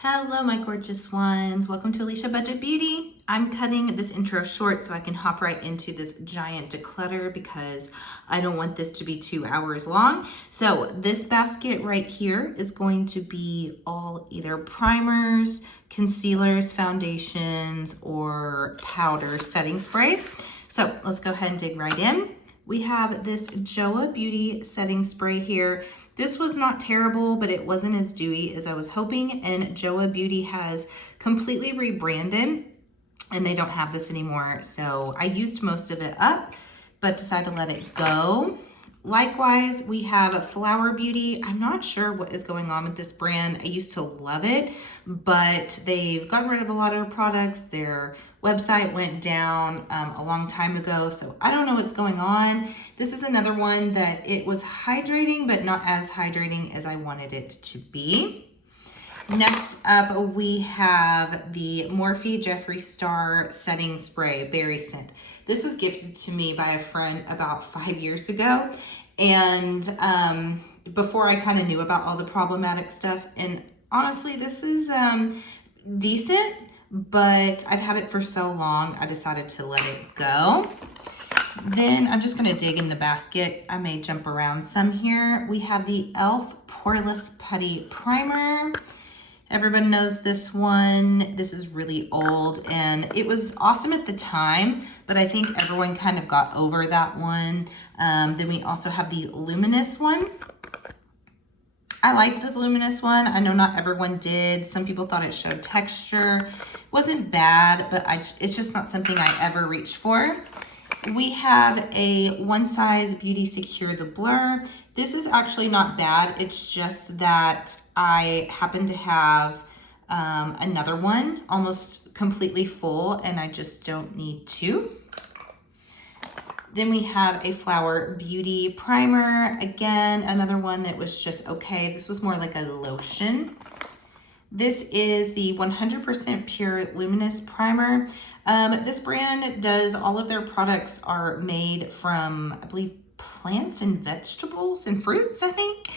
Hello, my gorgeous ones. Welcome to Alicia Budget Beauty. I'm cutting this intro short so I can hop right into this giant declutter because I don't want this to be 2 hours long. So this basket right here is going to be all either primers, concealers, foundations, or powder setting sprays. So let's go ahead and dig right in. We have this Joma Beauty setting spray here. This was not terrible, but it wasn't as dewy as I was hoping, and Joma Beauty has completely rebranded, and they don't have this anymore, so I used most of it up, but decided to let it go. Likewise, we have Flower Beauty. I'm not sure what is going on with this brand. I used to love it, but they've gotten rid of a lot of products. Their website went down a long time ago, so I don't know what's going on. This is another one that it was hydrating, but not as hydrating as I wanted it to be. Next up, we have the Morphe Jeffree Star Setting Spray Berry Scent. This was gifted to me by a friend about 5 years ago, and before I kind of knew about all the problematic stuff. And honestly, this is decent, but I've had it for so long, I decided to let it go. Then I'm just going to dig in the basket. I may jump around some here. We have the e.l.f. Poreless Putty Primer. Everybody knows this one. This is really old and it was awesome at the time, but I think everyone kind of got over that one. Then we also have the Luminous one. I liked the Luminous one. I know not everyone did. Some people thought it showed texture. It wasn't bad, but it's just not something I ever reached for. We have a One Size Beauty Secure the Blur. This is actually not bad. It's just that I happen to have another one almost completely full and I just don't need two. Then we have a Flower Beauty Primer. Again, another one that was just okay. This was more like a lotion. This is the 100% Pure Luminous Primer. This brand does, all of their products are made from, I believe, plants and vegetables and fruits, I think.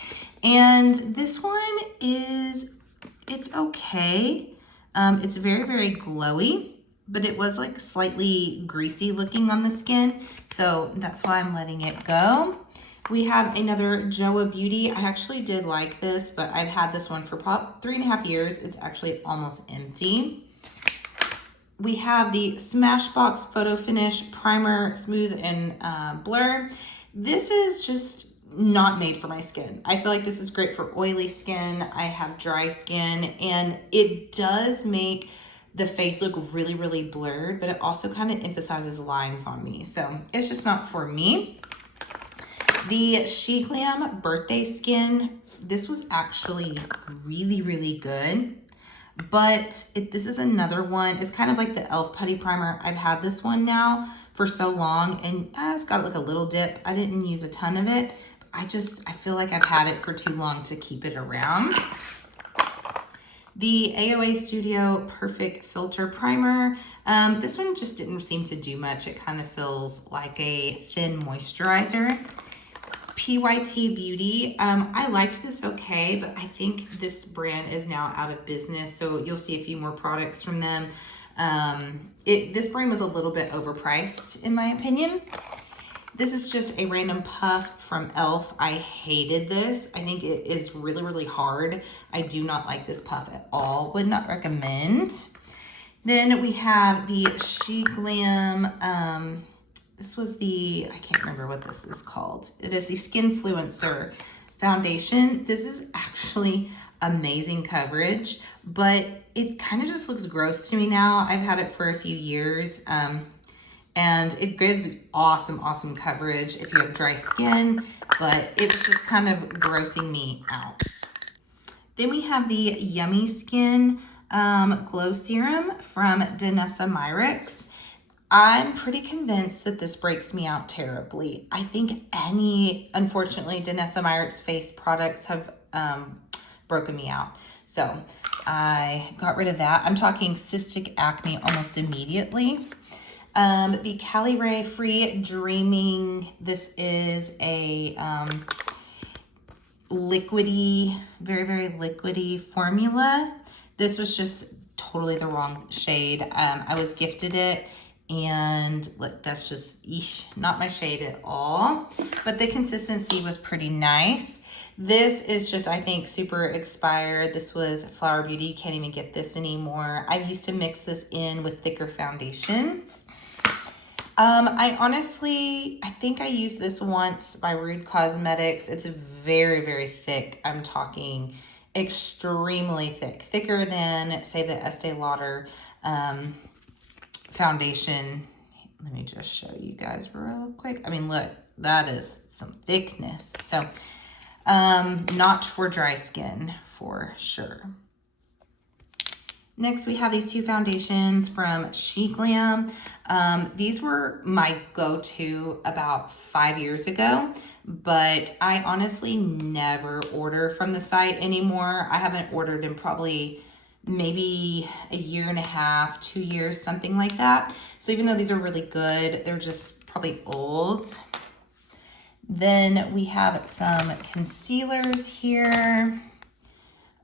And this one it's okay. It's very, very glowy, but it was like slightly greasy looking on the skin. So that's why I'm letting it go. We have another Joma Beauty. I actually did like this, but I've had this one for about 3.5 years. It's actually almost empty. We have the Smashbox Photo Finish Primer Smooth and Blur. This is just not made for my skin. I feel like this is great for oily skin. I have dry skin, and it does make the face look really, really blurred, but it also kind of emphasizes lines on me. So it's just not for me. The She Glam Birthday Skin, this was actually really, really good, but this is another one. It's kind of like the e.l.f. Putty Primer. I've had this one now for so long, and it's got like a little dip. I didn't use a ton of it. I feel like I've had it for too long to keep it around. The AOA Studio Perfect Filter Primer. This one just didn't seem to do much. It kind of feels like a thin moisturizer. PYT Beauty. I liked this okay, but I think this brand is now out of business, so you'll see a few more products from them. This brand was a little bit overpriced in my opinion. This is just a random puff from e.l.f. I hated this. I think it is really, really hard. I do not like this puff at all. Would not recommend. Then we have the She Glam, this was I can't remember what this is called. It is the Skinfluencer Foundation. This is actually amazing coverage, but it kind of just looks gross to me now. I've had it for a few years, and it gives awesome, awesome coverage if you have dry skin, but it's just kind of grossing me out. Then we have the Yummy Skin Glow Serum from Danessa Myricks. I'm pretty convinced that this breaks me out terribly. I think unfortunately, Danessa Myricks face products have broken me out. So I got rid of that. I'm talking cystic acne almost immediately. The Cali Ray Free Dreaming. This is a liquidy, very, very liquidy formula. This was just totally the wrong shade. I was gifted it, and look, that's just not my shade at all, but the consistency was pretty nice. This is just, I think, super expired. This was Flower Beauty. You can't even get this anymore. I used to mix this in with thicker foundations. I think I used this once by Rude Cosmetics. It's very, very thick. I'm talking extremely thick, thicker than, say, the Estee Lauder foundation. Let me just show you guys real quick. I mean, look, that is some thickness. So, not for dry skin for sure. Next, we have these two foundations from Chic Glam. These were my go-to about 5 years ago, but I honestly never order from the site anymore. I haven't ordered in probably maybe a year and a half, 2 years, something like that. So even though these are really good, they're just probably old. Then we have some concealers here.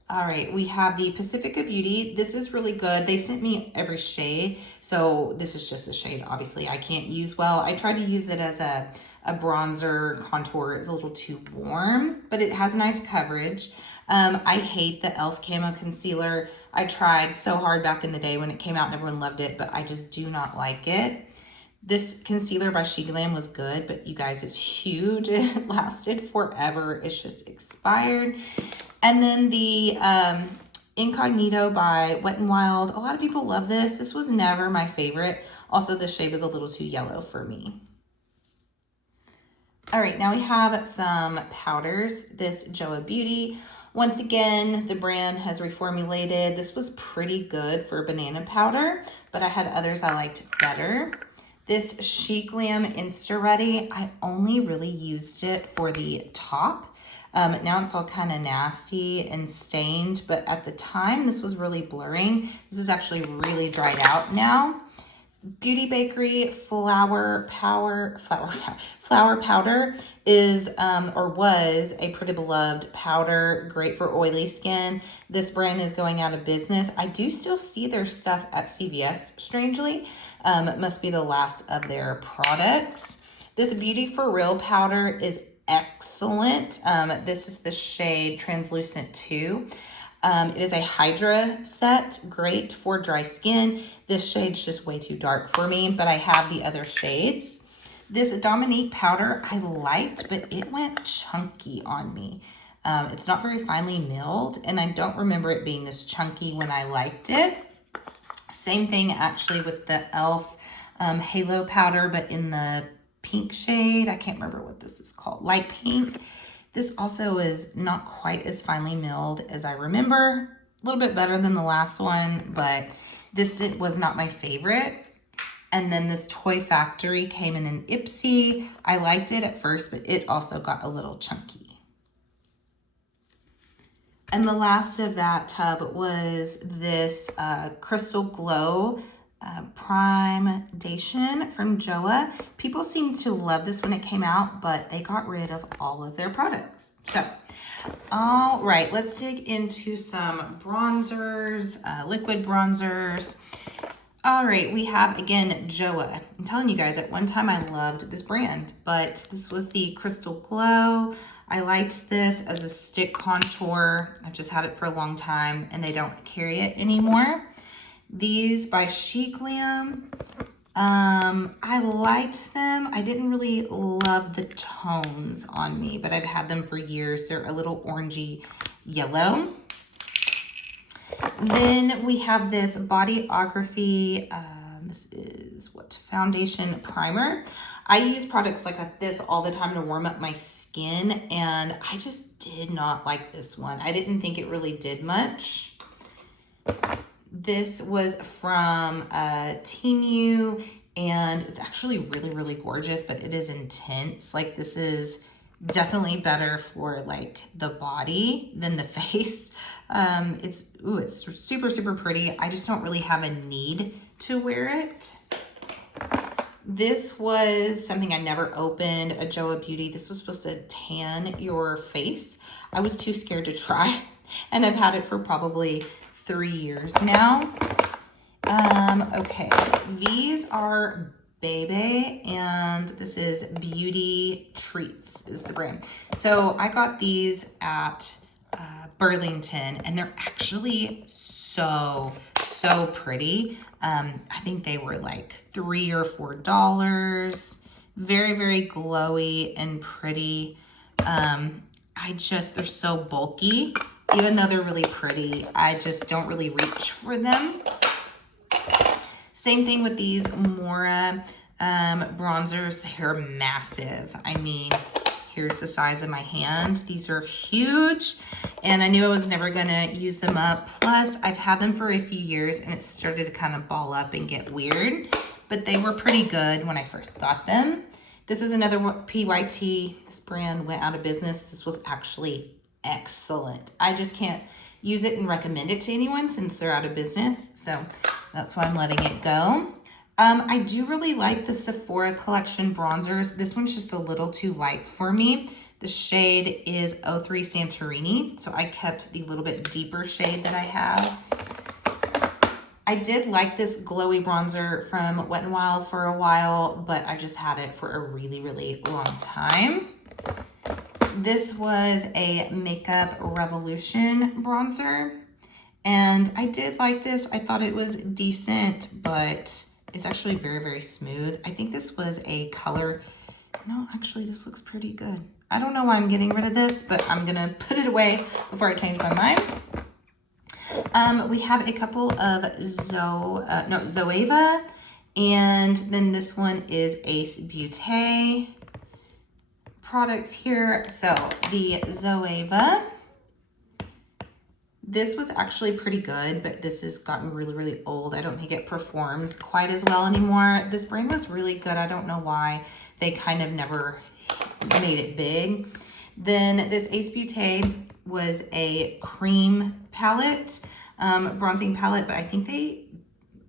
All right, we have the Pacifica Beauty. This is really good. They sent me every shade, so this is just a shade obviously I can't use well. I tried to use it as a bronzer contour. It's a little too warm, but it has nice coverage. I hate the e.l.f. Camo Concealer. I tried so hard back in the day when it came out and everyone loved it, but I just do not like it. This concealer by Chic Glam was good, but you guys, it's huge. It lasted forever. It's just expired. And then the Incognito by Wet n Wild. A lot of people love this. This was never my favorite. Also, the shade was a little too yellow for me. All right, now we have some powders. This Joma Beauty. Once again, the brand has reformulated. This was pretty good for banana powder, but I had others I liked better. This Chic Glam Insta Ready, I only really used it for the top. Now it's all kind of nasty and stained, but at the time this was really blurring. This is actually really dried out now. Beauty Bakery Flower Powder is, or was, a pretty beloved powder, great for oily skin. This brand is going out of business. I do still see their stuff at CVS, strangely. It must be the last of their products. This Beauty For Real powder is excellent. This is the shade Translucent 2. It is a Hydra set, great for dry skin. This shade's just way too dark for me, but I have the other shades. This Dominique powder I liked, but it went chunky on me. It's not very finely milled, and I don't remember it being this chunky when I liked it. Same thing actually with the e.l.f. Halo powder, but in the pink shade. I can't remember what this is called. Light pink. This also is not quite as finely milled as I remember. A little bit better than the last one, but this was not my favorite. And then this Toy Factory came in an Ipsy. I liked it at first, but it also got a little chunky. And the last of that tub was this Crystal Glow Primedation from Joma. People seemed to love this when it came out, but they got rid of all of their products. So, all right, let's dig into some bronzers, liquid bronzers. All right, we have, again, Joma. I'm telling you guys, at one time I loved this brand, but this was the Crystal Glow. I liked this as a stick contour. I've just had it for a long time, and they don't carry it anymore. These by Chic Glam, I liked them. I didn't really love the tones on me, but I've had them for years. They're a little orangey yellow. Then we have this Bodyography, this is what, foundation primer. I use products like this all the time to warm up my skin, and I just did not like this one. I didn't think it really did much. This was from Mews, and it's actually really, really gorgeous, but it is intense. Like, this is definitely better for like the body than the face. It's super, super pretty. I just don't really have a need to wear it. This was something I never opened, a Joma Beauty. This was supposed to tan your face. I was too scared to try, and I've had it for probably 3 years now. Okay, these are Bebe, and this is Beauty Treats is the brand. So I got these at Burlington, and they're actually so pretty. I think they were like $3 or $4. Very, very glowy and pretty. They're so bulky. Even though they're really pretty, I just don't really reach for them. Same thing with these Mora bronzers. They're massive. I mean, here's the size of my hand. These are huge, and I knew I was never gonna use them up. Plus, I've had them for a few years, and it started to kind of ball up and get weird, but they were pretty good when I first got them. This is another PYT. This brand went out of business. This was actually excellent. I just can't use it and recommend it to anyone since they're out of business, so that's why I'm letting it go. I do really like the Sephora collection bronzers. This one's just a little too light for me. The shade is 03 Santorini, so I kept the little bit deeper shade that I have. I did like this glowy bronzer from Wet n Wild for a while, but I just had it for a really, really long time. This was a Makeup Revolution bronzer, and I did like this. I thought it was decent, but it's actually very, very smooth. I think this was a color. No, actually, this looks pretty good. I don't know why I'm getting rid of this, but I'm gonna put it away before I change my mind. We have a couple of Zoeva, and then this one is Ace Beauté products here. So the Zoeva, this was actually pretty good, but this has gotten really, really old. I don't think it performs quite as well anymore. This brand was really good. I don't know why they kind of never made it big. Then this Ace Beauté was a cream palette, bronzing palette, but I think they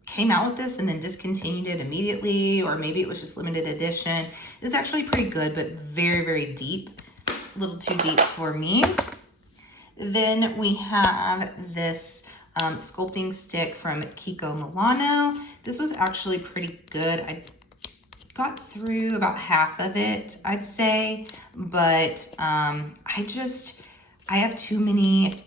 came out with this and then discontinued it immediately, or maybe it was just limited edition. It's actually pretty good, but very, very deep. A little too deep for me. Then we have this sculpting stick from Kiko Milano. This was actually pretty good. I got through about half of it, I'd say, but I have too many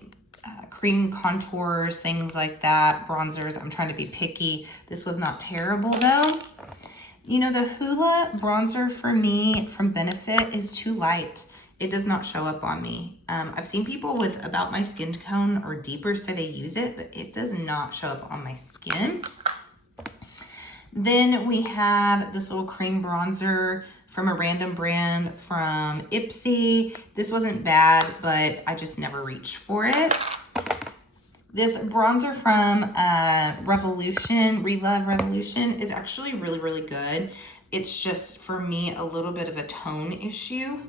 cream contours, things like that, bronzers. I'm trying to be picky. This was not terrible though. You know, the Hoola bronzer for me from Benefit is too light. It does not show up on me. I've seen people with about my skin tone or deeper say they use it, but it does not show up on my skin. Then we have this little cream bronzer from a random brand from Ipsy. This wasn't bad, but I just never reached for it. This bronzer from Relove Revolution is actually really, really good. It's just, for me, a little bit of a tone issue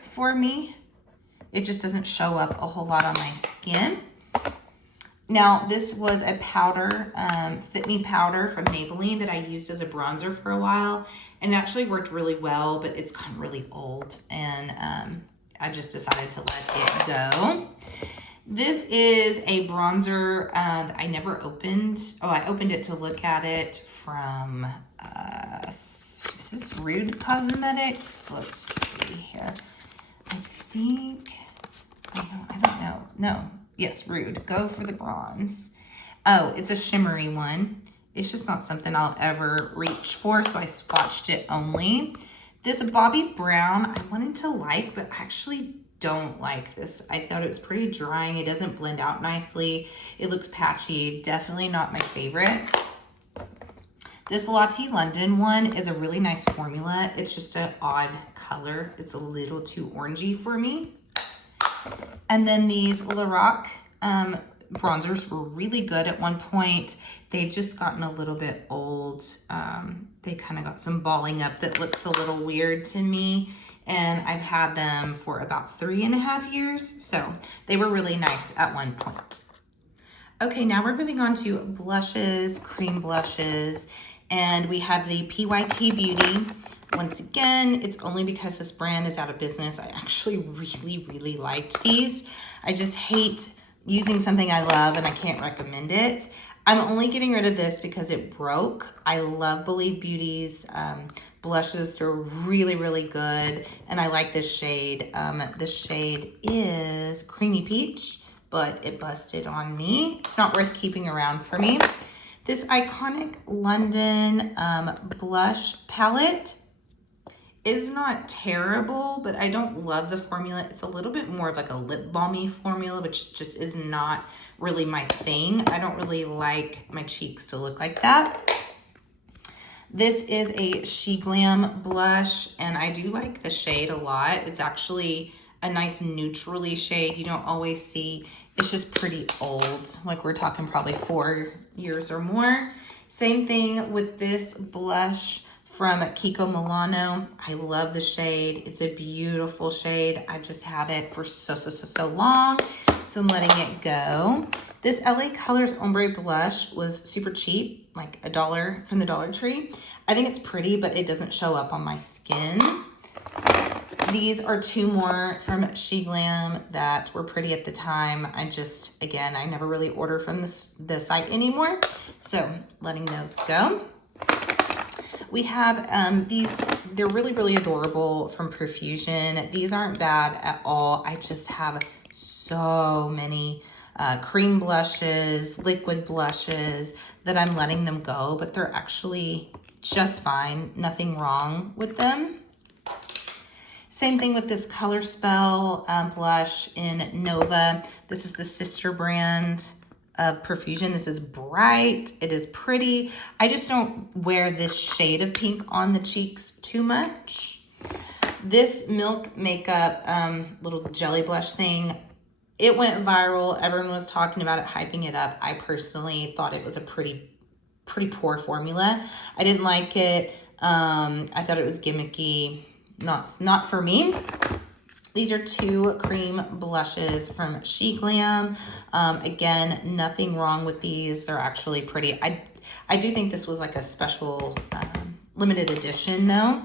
for me. It just doesn't show up a whole lot on my skin. Now, this was a powder, Fit Me powder from Maybelline that I used as a bronzer for a while, and it actually worked really well, but it's gotten really old, and I just decided to let it go. This is a bronzer that I never opened. Oh, I opened it to look at it from, is this Rude Cosmetics? Let's see here. I think, I don't know. No. Yes, Rude. Go for the bronze. Oh, it's a shimmery one. It's just not something I'll ever reach for, so I swatched it only. This Bobbi Brown, I wanted to like, but I actually don't like this. I thought it was pretty drying. It doesn't blend out nicely. It looks patchy. Definitely not my favorite. This Latte London one is a really nice formula. It's just an odd color. It's a little too orangey for me. And then these Lorac bronzers were really good at one point. They've just gotten a little bit old. They kind of got some balling up that looks a little weird to me. And I've had them for about 3.5 years. So they were really nice at one point. Okay, now we're moving on to blushes, cream blushes. And we have the PYT Beauty. Once again, it's only because this brand is out of business. I actually really liked these. I just hate using something I love and I can't recommend it. I'm only getting rid of this because it broke. I love Believe Beauty's blushes. They're really good, and I like this shade. This shade is Creamy Peach, but it busted on me. It's not worth keeping around for me. This iconic London blush palette is not terrible, but I don't love the formula. It's a little bit more of like a lip balmy formula, which just is not really my thing. I don't really like my cheeks to look like that. This is a She Glam blush, and I do like the shade a lot. It's actually a nice neutrally shade you don't always see. It's just pretty old, like we're talking probably 4 years or more. Same thing with this blush from Kiko Milano. I love the shade. It's a beautiful shade. I've just had it for so long, so I'm letting it go. This LA Colors Ombre Blush was super cheap, like $1 from the Dollar Tree. I think it's pretty, but it doesn't show up on my skin. These are 2 more from She Glam that were pretty at the time. Again, I never really order from the site anymore, so letting those go. We have these, they're really adorable from Perfusion. These aren't bad at all. I just have so many cream blushes, liquid blushes that I'm letting them go, but they're actually just fine. Nothing wrong with them. Same thing with this Color Spell blush in Nova. This is the sister brand of Perfusion. This is bright. It is pretty. I just don't wear this shade of pink on the cheeks too much. This Milk Makeup little jelly blush thing, it went viral. Everyone was talking about it, hyping it up. I personally thought it was a pretty poor formula. I didn't like it. I thought it was gimmicky. Not for me. These are 2 cream blushes from She Glam. Again, nothing wrong with these. They're actually pretty. I do think this was like a special limited edition though.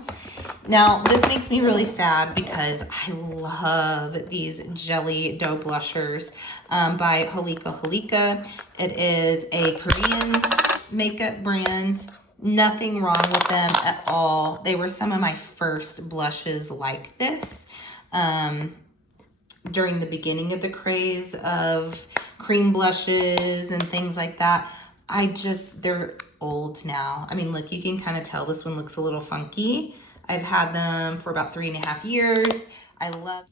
Now, this makes me really sad because I love these Jelly Dough Blushers by Holika. It is a Korean makeup brand. Nothing wrong with them at all. They were some of my first blushes like this. During the beginning of the craze of cream blushes and things like that. They're old now. I mean, look, you can kind of tell this one looks a little funky. I've had them for about 3.5 years. I love.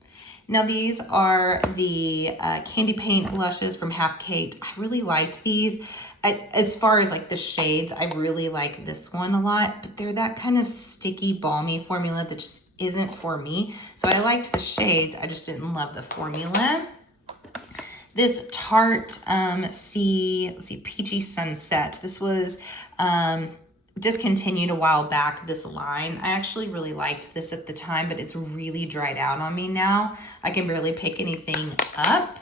Now these are the Candy Paint blushes from Half Caked. I really liked these. As far as like the shades, I really like this one a lot, but they're that kind of sticky, balmy formula that just isn't for me. So I liked the shades, I just didn't love the formula. This Tarte Peachy Sunset. This was discontinued a while back, this line. I actually really liked this at the time, but it's really dried out on me now. I can barely pick anything up.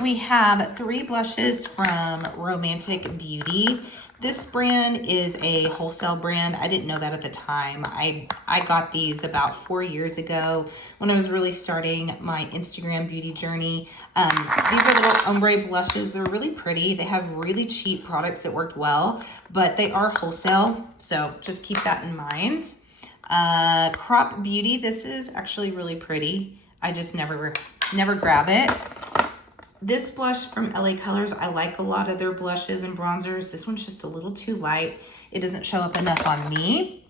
We have 3 blushes from Romantic Beauty. This brand is a wholesale brand. I didn't know that at the time. I got these about 4 years ago when I was really starting my Instagram beauty journey. These are little ombre blushes. They're really pretty. They have really cheap products that worked well, but they are wholesale, so just keep that in mind. Crop Beauty. This is actually really pretty. I just never grab it. This blush from LA Colors, I like a lot of their blushes and bronzers. This one's just a little too light. It doesn't show up enough on me.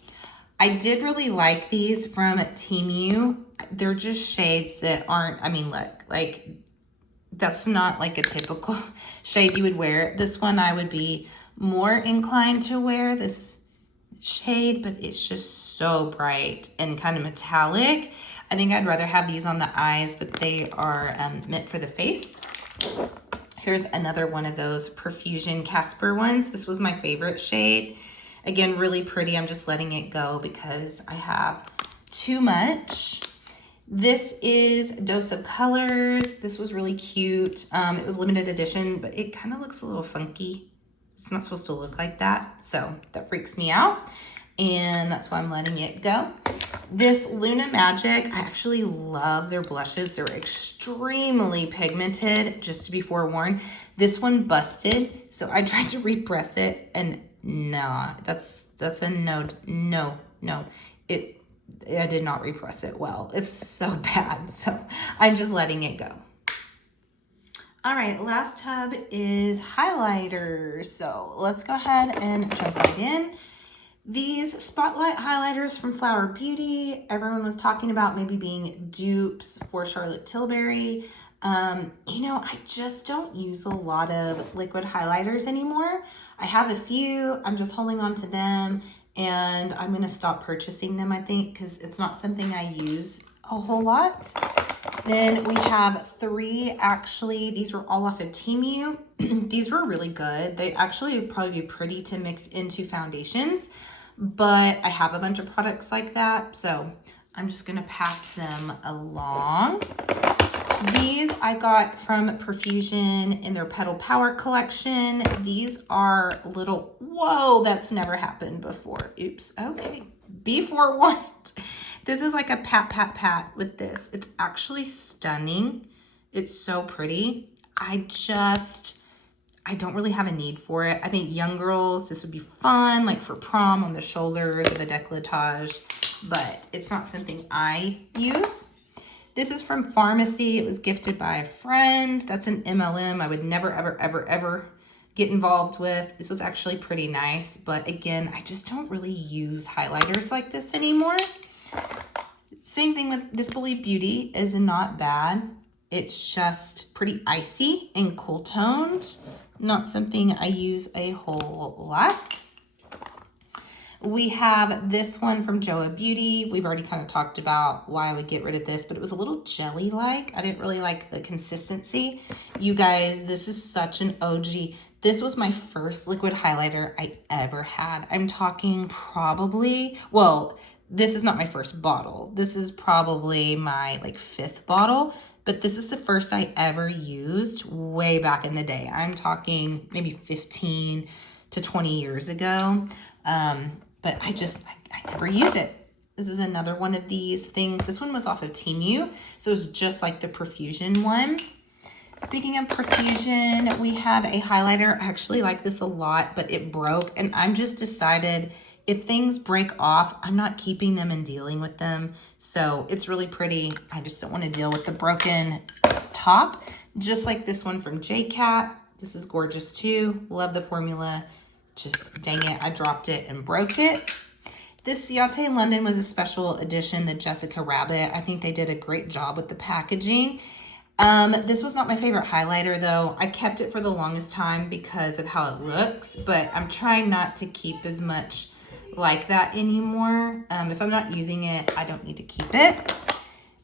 I did really like these from Mews. They're just shades that aren't, I mean, look, like, that's not like a typical shade you would wear. This one I would be more inclined to wear, this shade, but it's just so bright and kind of metallic. I think I'd rather have these on the eyes, but they are meant for the face. Here's another one of those Perfusion Casper ones. This was my favorite shade. Again, really pretty. I'm just letting it go because I have too much. This is Dose of Colors. This was really cute. It was limited edition, but it kind of looks a little funky. It's not supposed to look like that, so that freaks me out. And that's why I'm letting it go. This Luna Magic, I actually love their blushes. They're extremely pigmented, just to be forewarned. This one busted, so I tried to repress it, and nah, that's a no. I did not repress it well. It's so bad, so I'm just letting it go. All right, last tub is highlighters. So let's go ahead and jump right in. These Spotlight highlighters from Flower Beauty, everyone was talking about maybe being dupes for Charlotte Tilbury. You know, I just don't use a lot of liquid highlighters anymore. I have a few, I'm just holding on to them, and I'm gonna stop purchasing them, I think, because it's not something I use a whole lot. Then we have 3, actually, these were all off of Temu. These were really good. They actually would probably be pretty to mix into foundations, but I have a bunch of products like that, so I'm just gonna pass them along. These I got from Perfusion in their Petal Power collection. These are little, whoa, that's never happened before. Oops, okay, be forewarned. This is like a pat, pat, pat with this. It's actually stunning. It's so pretty. I don't really have a need for it. I think young girls, this would be fun, like for prom on the shoulders or the décolletage, but it's not something I use. This is from Pharmacy. It was gifted by a friend. That's an MLM I would never, ever, ever, ever get involved with. This was actually pretty nice, but again, I just don't really use highlighters like this anymore. Same thing with this Believe Beauty is not bad. It's just pretty icy and cool toned. Not something I use a whole lot. We have this one from Joma Beauty. We've already kind of talked about why I would get rid of this, but it was a little jelly-like. I didn't really like the consistency. You guys, this is such an OG. This was my first liquid highlighter I ever had. I'm talking probably, well, this is not my first bottle. This is probably my like 5th bottle, but this is the first I ever used way back in the day. I'm talking maybe 15 to 20 years ago. But I never use it. This is another one of these things. This one was off of Temu, so it's just like the Perfusion one. Speaking of Perfusion, we have a highlighter. I actually like this a lot, but it broke, and I'm just decided if things break off, I'm not keeping them and dealing with them. So it's really pretty. I just don't want to deal with the broken top. Just like this one from JCat. This is gorgeous too. Love the formula. Just dang it, I dropped it and broke it. This Ciate London was a special edition, the Jessica Rabbit. I think they did a great job with the packaging. This was not my favorite highlighter though. I kept it for the longest time because of how it looks, but I'm trying not to keep as much like that anymore. If I'm not using it, I don't need to keep it.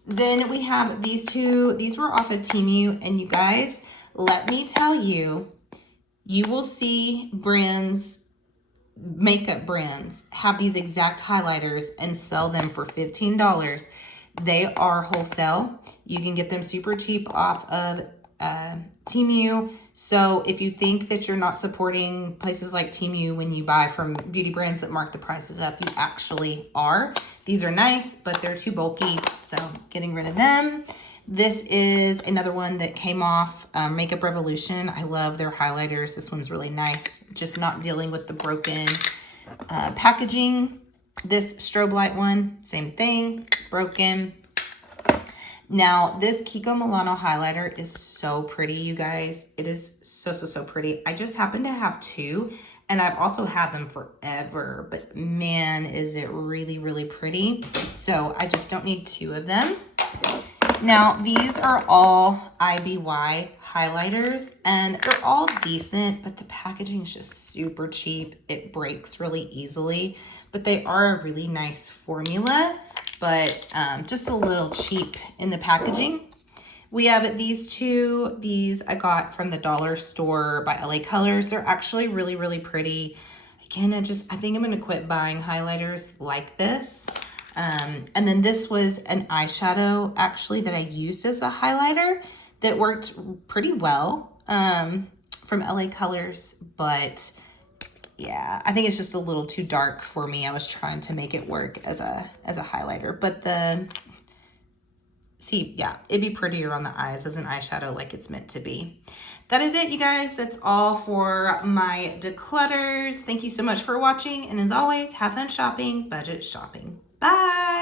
Then we have these 2. These were off of Temu, and you guys, let me tell you, you will see brands, makeup brands, have these exact highlighters and sell them for $15. They are wholesale. You can get them super cheap off of Temu. So if you think that you're not supporting places like Temu when you buy from beauty brands that mark the prices up, you actually are. These are nice, but they're too bulky, so getting rid of them. This is another one that came off Makeup Revolution. I love their highlighters. This one's really nice. Just not dealing with the broken packaging. This strobe light one, same thing, broken. Now, this Kiko Milano highlighter is so pretty, you guys. It is so, so, so pretty. I just happen to have 2, and I've also had them forever, but man, is it really, really pretty. So I just don't need 2 of them. Now, these are all IBY highlighters, and they're all decent, but the packaging is just super cheap. It breaks really easily, but they are a really nice formula, but just a little cheap in the packaging. We have these 2. These I got from the dollar store by LA Colors. They're actually really, really pretty. Again, I think I'm going to quit buying highlighters like this. And then this was an eyeshadow actually that I used as a highlighter that worked pretty well from LA Colors, but yeah, I think it's just a little too dark for me. I was trying to make it work as a highlighter, but see, yeah, it'd be prettier on the eyes as an eyeshadow like it's meant to be. That is it, you guys. That's all for my declutters. Thank you so much for watching. And as always, have fun shopping, budget shopping. Bye.